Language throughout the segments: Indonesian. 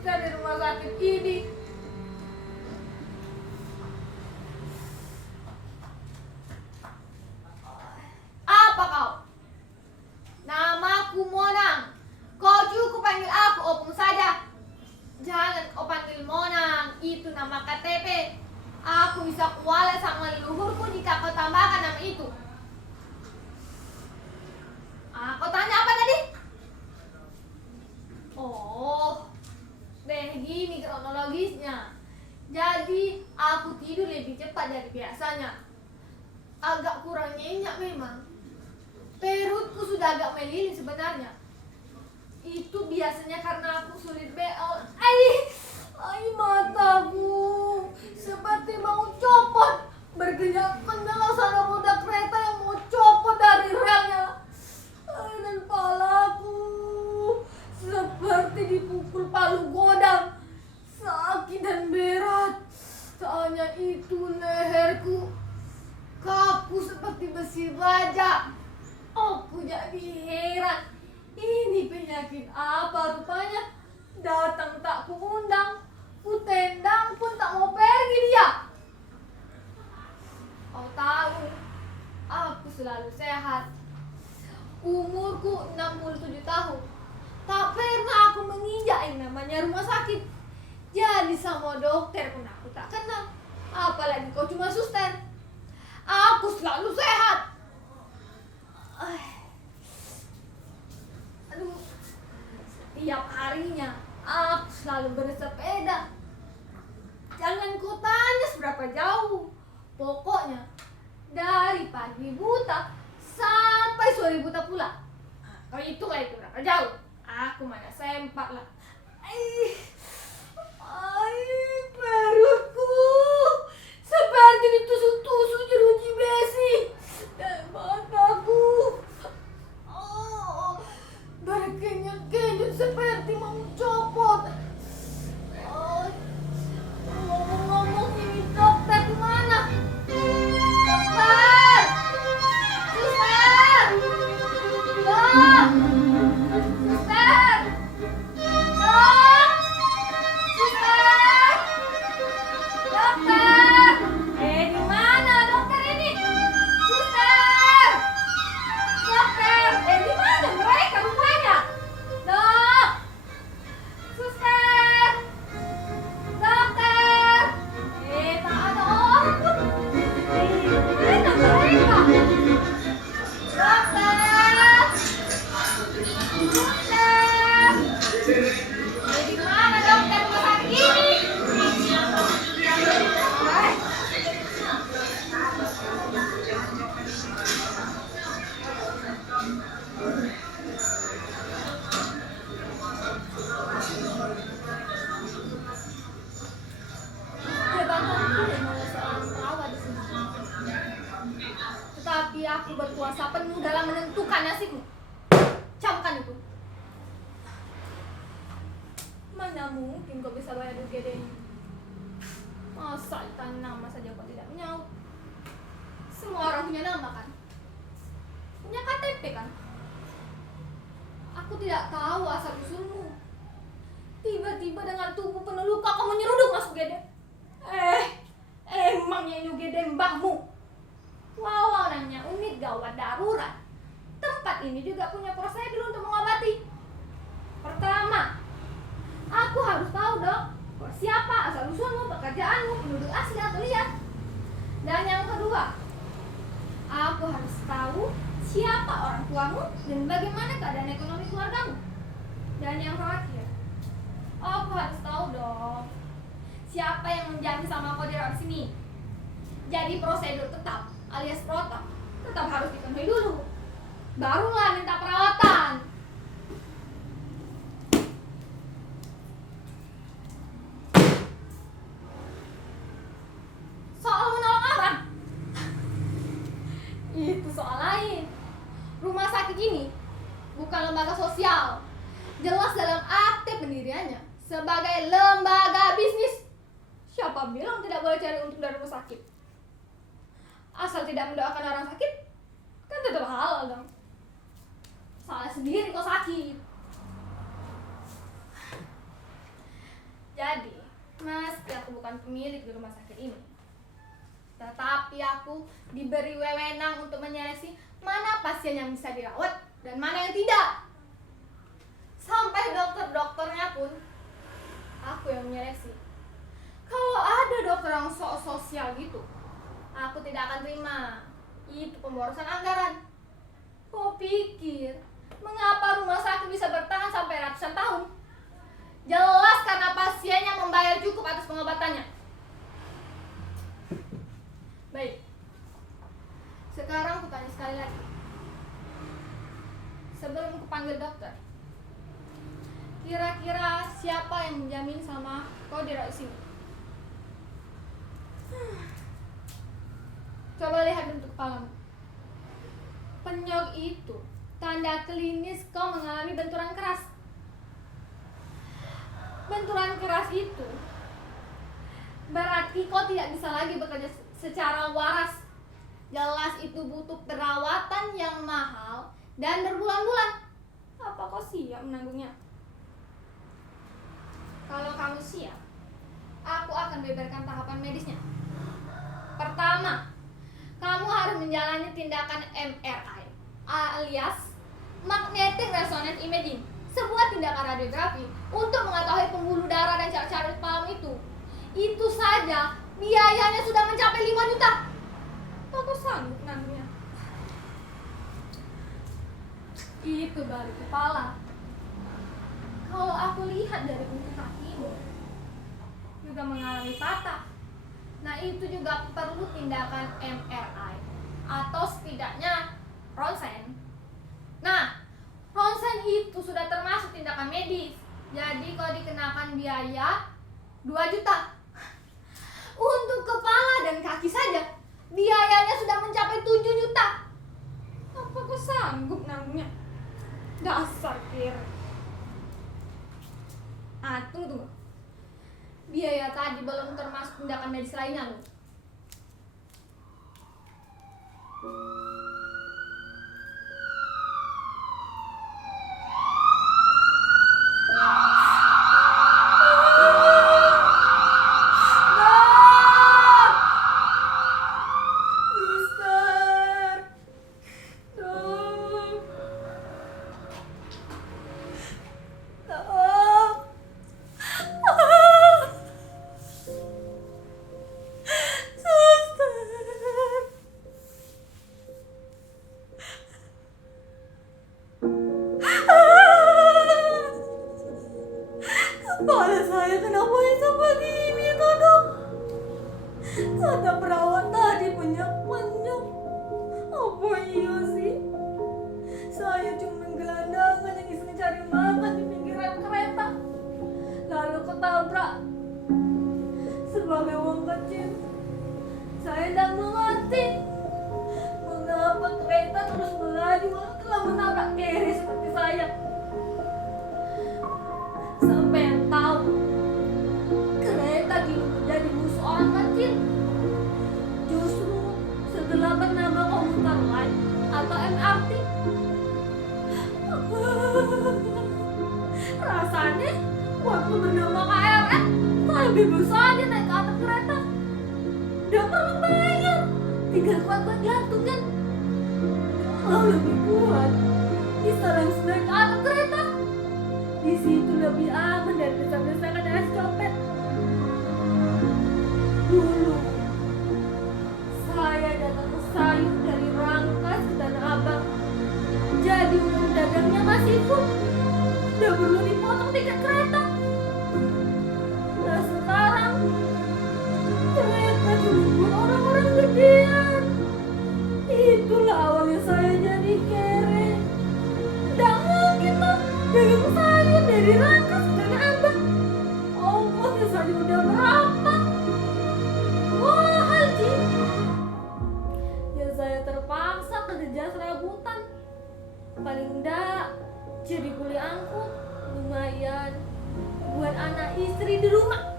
suster di rumah sakit ini. Apa kau? Namaku Monang. Kau cukup panggil aku Opung saja. Jangan kau panggil Monang, itu nama KTP. Aku bisa kuala sama leluhurku jika kau tambahkan nama itu. Kau tanya apa tadi? Oh, begini kronologisnya. Jadi aku tidur lebih cepat dari biasanya. Agak kurang nyenyak memang. Perutku sudah agak melilin sebenarnya. Itu biasanya karena aku sulit beol. Ai mataku seperti mau copot. Bergenjak-genjang sana roda kereta yang mau copot dari relnya. Dan palaku seperti dipukul palu godam. Sakit dan berat. Tak hanya itu, leherku kaku seperti besi baja. Aku jadi heran. Ini penyakit apa rupanya? Datang tak kuundang, kutendang pun tak mau pergi dia. Kau tahu, aku selalu sehat. Umurku 67 tahun. Tak pernah aku menginjak yang namanya rumah sakit. Jadi sama dokter pun aku tak kenal. Apalagi kau cuma suster. Aku selalu sehat. Aduh, setiap harinya aku selalu bersepeda. Jangan kau tanya seberapa jauh. Pokoknya dari pagi buta sampai sore buta pula. Kau hitunglah itu berapa jauh. Aku mana sempat lah. Perutku seperti ditusuk-tusuk jeruji besi. Dan mataku berkenyut-kenyut seperti mau copot. Ngomong-ngomong ini dokter kemana? Dokter! Suster! Dok! Suster! Dok! Suster! Dokter! Di mana dokter ini? Suster! Dokter! Di mana mereka rupanya? Dok! Suster! Dokter! Tak ada orang pun. Mana mereka? Dokter! Suster! Di mana dokter rumah sakit ini? Tetapi aku berkuasa penuh dalam menentukan nasibmu. Camkan itu. Mana mungkin kau bisa bayar UGD ini? Masa ditanya nama saja kau tidak menyaut? Semua orang punya nama kan? Punya KTP kan? Aku tidak tahu asal usulmu. Tiba-tiba dengan tubuh penuh luka kau menyeruduk masuk UGD. Emangnya ini UGD mbahmu? Wow, orangnya unit gawat darurat. Tempat ini juga punya prosedur untuk mengobati. Pertama, aku harus tahu dong siapa asal usulmu, pekerjaanmu, penduduk asli atau liar. Dan yang kedua, aku harus tahu siapa orang tuamu dan bagaimana keadaan ekonomi keluargamu. Dan yang terakhir, aku harus tahu dong siapa yang menjanji sama kau dirawat sini. Jadi prosedur tetap alias protap tetap harus dipenuhi dulu. Barulah minta perawatan. Soal menolong orang itu soal lain. Rumah sakit ini bukan lembaga sosial. Jelas dalam akte pendiriannya sebagai lembaga bisnis. Siapa bilang tidak boleh cari untung dari rumah sakit? Asal tidak mendoakan orang sakit, kan tetap halal dong. Salah sendiri kok sakit. Meski aku bukan pemilik di rumah sakit ini, tetapi aku diberi wewenang untuk menyeleksi mana pasien yang bisa dirawat dan mana yang tidak. Sampai dokter-dokternya pun aku yang menyeleksi. Kalau ada dokter yang sok sosial gitu, aku tidak akan terima. Itu pemborosan anggaran. Kau pikir mengapa rumah sakit bisa bertahan sampai ratusan tahun? Jelas karena pasiennya membayar cukup atas pengobatannya. Baik, sekarang aku tanya sekali lagi. Sebelum kupanggil dokter, kira-kira siapa yang menjamin sama kau dirawat sini? Coba lihat bentuk kepalamu. Penyok itu tanda klinis kau mengalami benturan keras. Benturan keras itu berarti kau tidak bisa lagi bekerja secara waras. Jelas itu butuh perawatan yang mahal dan berbulan-bulan. Apa kau siap menanggungnya? Kalau kamu siap, aku akan beberkan tahapan medisnya. Pertama, kamu harus menjalani tindakan MRI alias Magnetic Resonance Imaging, sebuah tindakan radiografi untuk mengetahui pembuluh darah dan cari-cari kepalamu itu. Itu saja biayanya sudah mencapai 5 juta. Aku sanggup menanggungnya. Itu baru kepala. Kalau aku lihat dari bentuk kakimu juga mengalami patah. Nah, itu juga perlu tindakan MRI atau setidaknya ronsen. Nah, ronsen itu sudah termasuk tindakan medis. Jadi kalau dikenakan biaya 2 juta. Untuk kepala dan kaki saja biayanya sudah mencapai 7 juta. Apa kau sanggup nanggungnya? Dasar kira. Tunggu. Biaya tadi belum termasuk tindakan medis lainnya loh. Kepala saya kenapa bisa begini toh dok? Kata perawat tadi penyok-penyok. Apa iya sih? Saya cuma gelandangan yang iseng cari makan di pinggiran kereta, lalu ketabrak. Sebagai orang kecil, saya tidak mengerti mengapa kereta terus melaju telah menabrak kiri seperti saya. Sampai yang tahu kereta dulu menjadi musuh orang kecil. Justru setelah bernama komuter lain atau MRT. Rasanya waktu bernama KRL saya bebas saja naik ke atas kereta. Tidak perlu bayar, tinggal kuat-kuat jantung kan. Kalau lebih kuat bisa langsung naik ke atas kereta. Di situ lebih aman dari desak-desakan es copet. Dulu saya datang ke sayur dari Rangkas ke Tanah Abang. Jadi untuk dagangnya masih full. Udah perlu dipotong tiket kereta. Nah sekarang kereta cuma buat orang-orang gedean. Itulah awalnya saya jadi kere. Nggak mungkin tuh dagang sayur dari Rangkas ke Tanah Abang. Ongkosnya saja udah berapa? Mahal sih. Ya saya terpaksa kerja serabutan. Paling enggak jadi kuli angkut, lumayan buat anak istri di rumah.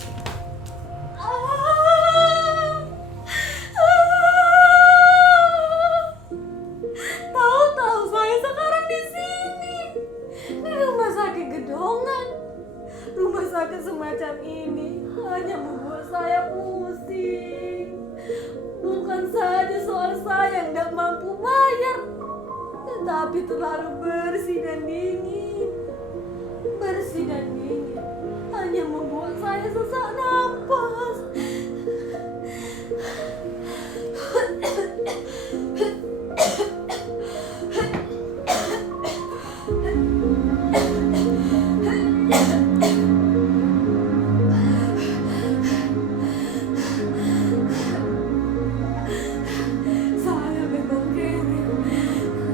Tahu-tahu saya sekarang di sini, di rumah sakit Gedongan, rumah sakit semacam ini hanya membuat saya pusing. Bukan saja soal saya yang tidak mampu bayar, tetapi terlalu bersih dan dingin. Bersih dan dingin hanya membuat saya sesak napas. Saya memang kere,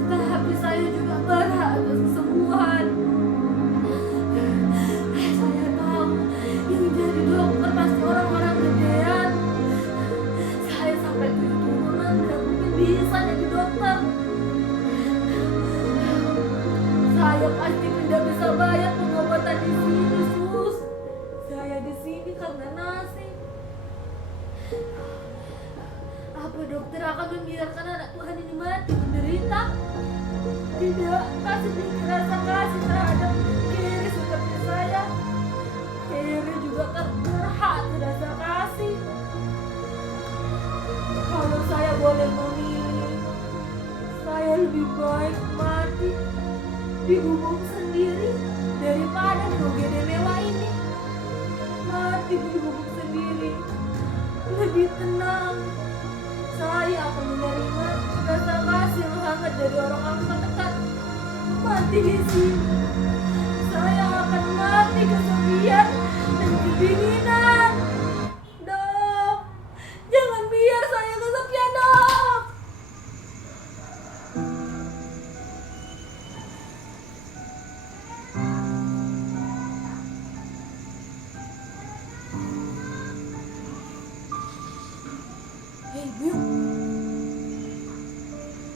tapi saya juga berhak atas kesembuhan. Saya tahu yang jadi dokter pasti orang-orang gedean. Saya sampai 7 turunan dan mungkin bisa jadi dokter. Saya pasti tidak bisa bayar pengobatan di sini, sus. Saya di sini karena nasib. Apa dokter akan membiarkan anak Tuhan ini mati menderita? Tidak, kasih sedikit rasa kasih terhadap Keri seperti saya. Keri juga berhak rasa kasih. Kalau saya boleh memilih, saya lebih baik mati di gubuk sendiri daripada di UGD mewah ini. Mati di gubuk sendiri lebih tenang. Saya akan menerima rasa kasih yang hangat dari orang-orang terdekat. Mati di sini, saya akan mati kesepian dan kedinginan. Dok, jangan biar saya kesepian, dok. Hei, Biung.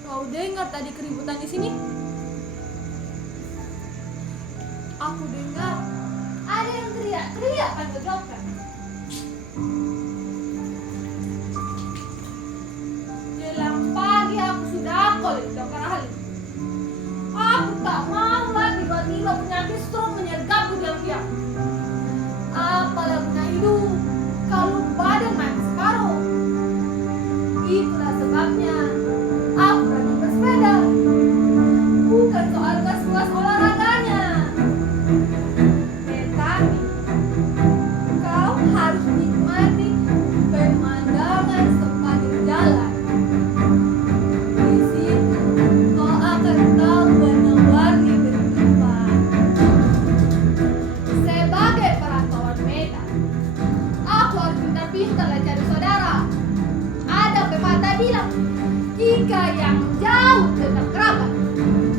Kau dengar tadi keributan di sini? Aku dengar ada yang teriak-teriak panggil dokter. Jelang pagi aku sudah call dokter ahli. Aku tak mau lah tiba-tiba penyakit stroke menyergapku diam-diam. Apalah guna hidup kalau badan mati separuh. Itulah sebabnya aku rajin bersepeda. Bukan soal gas-gas olahraganya, tetapi kau harus nikmati pemandangan sepanjang jalan. Di situ kau akan tahu warna-warni kehidupan. Sebagai perantauan medan, aku harus pintar-pintar cari saudara. Ada pepatah bilang, jika yang jauh tetap kerabat,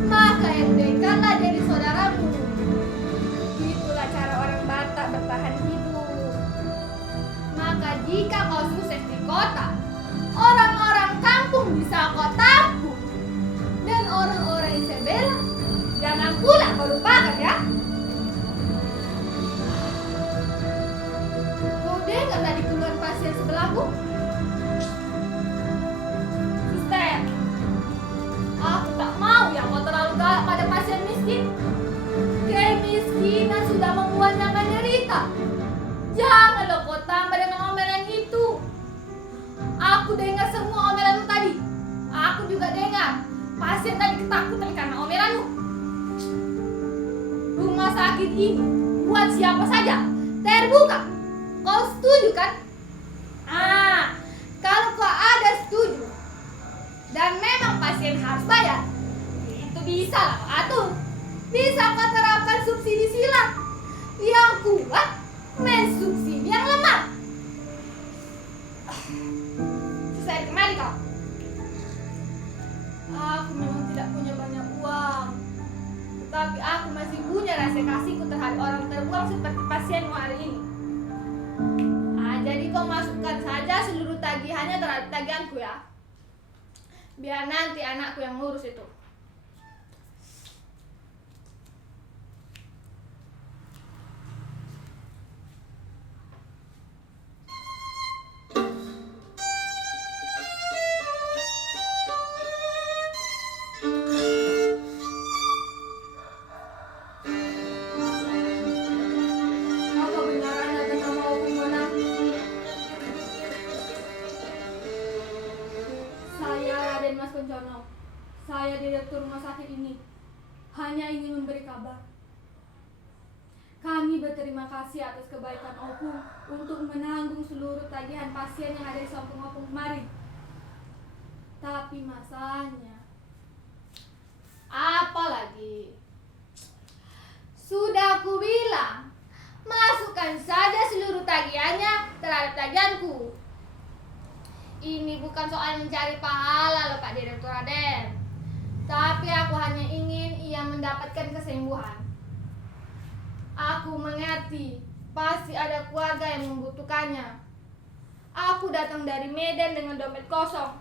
maka yang dekatlah jadi saudaramu. Itulah cara orang Batak bertahan hidup. Maka jika kau sukses di kota, orang-orang kampung bisa kau tampung. Dan orang-orang Isabella, jangan pula kau lupakan ya. Kau dengar tadi keluhan pasien sebelahku? Suster, aku tak mau ya kau terlalu galak pada pasien miskin. Kemiskinan sudah membuatnya menderita. Jangan lo kau tambah dengan omelan itu. Aku dengar semua omelanmu tadi. Aku juga dengar pasien tadi ketakutan karena omelanmu. Rumah sakit ini buat siapa saja, terbuka. Kau setuju kan? Kalau kau ada setuju dan memang pasien harus bayar, itu bisa lah kau atur. Bisa kau terapkan subsidi silang yang kuat mensubsidi yang lemah. Selesai kemari kau. Aku memang tidak punya banyak uang, tetapi aku masih punya rasa kasihku terhadap orang terbuang seperti pasienmu hari ini. Jadi kau masukkan saja seluruh tagihannya terhadap tagihanku ya. Biar nanti anakku yang ngurus itu. Apa benar Jono, saya direktur rumah sakit ini hanya ingin memberi kabar. Kami berterima kasih atas kebaikan Opung untuk menanggung seluruh tagihan pasien yang ada di samping Opung kemarin. Tapi masalahnya, apa lagi? Sudah aku bilang, masukkan saja seluruh tagihannya terhadap tagihanku. Ini bukan soal mencari pahala loh Pak Direktur Raden. Tapi aku hanya ingin ia mendapatkan kesembuhan. Aku mengerti, pasti ada keluarga yang membutuhkannya. Aku datang dari Medan dengan dompet kosong.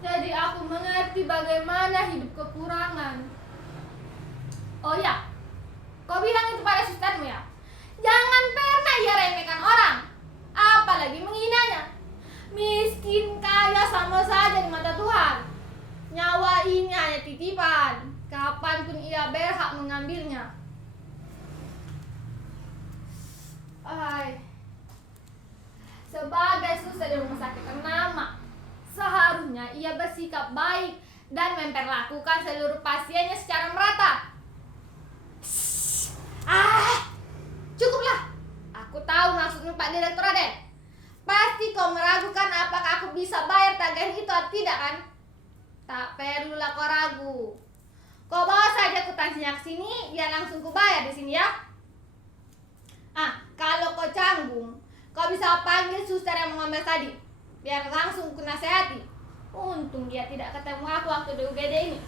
Jadi aku mengerti bagaimana hidup kekurangan. Oh ya, kau bilang itu pada sustermu ya? Jangan pernah ia remehkan orang, apalagi menghinanya. Miskin kaya sama saja di mata Tuhan. Nyawa ini hanya titipan, kapanpun ia berhak mengambilnya. Sebagai suster di rumah sakit ternama, seharusnya ia bersikap baik dan memperlakukan seluruh pasiennya secara merata. Cukuplah. Aku tahu maksudmu Pak Direktur Raden. Pasti kau meragukan apakah aku bisa bayar tagihan itu atau tidak kan? Tak perlulah kau ragu. Kau bawa saja kwitansinya ke sini, biar langsung ku bayar di sini ya. Kalau kau canggung, kau bisa panggil suster yang mengambil tadi, biar langsung ku nasihati. Untung dia tidak ketemu aku waktu di UGD ini.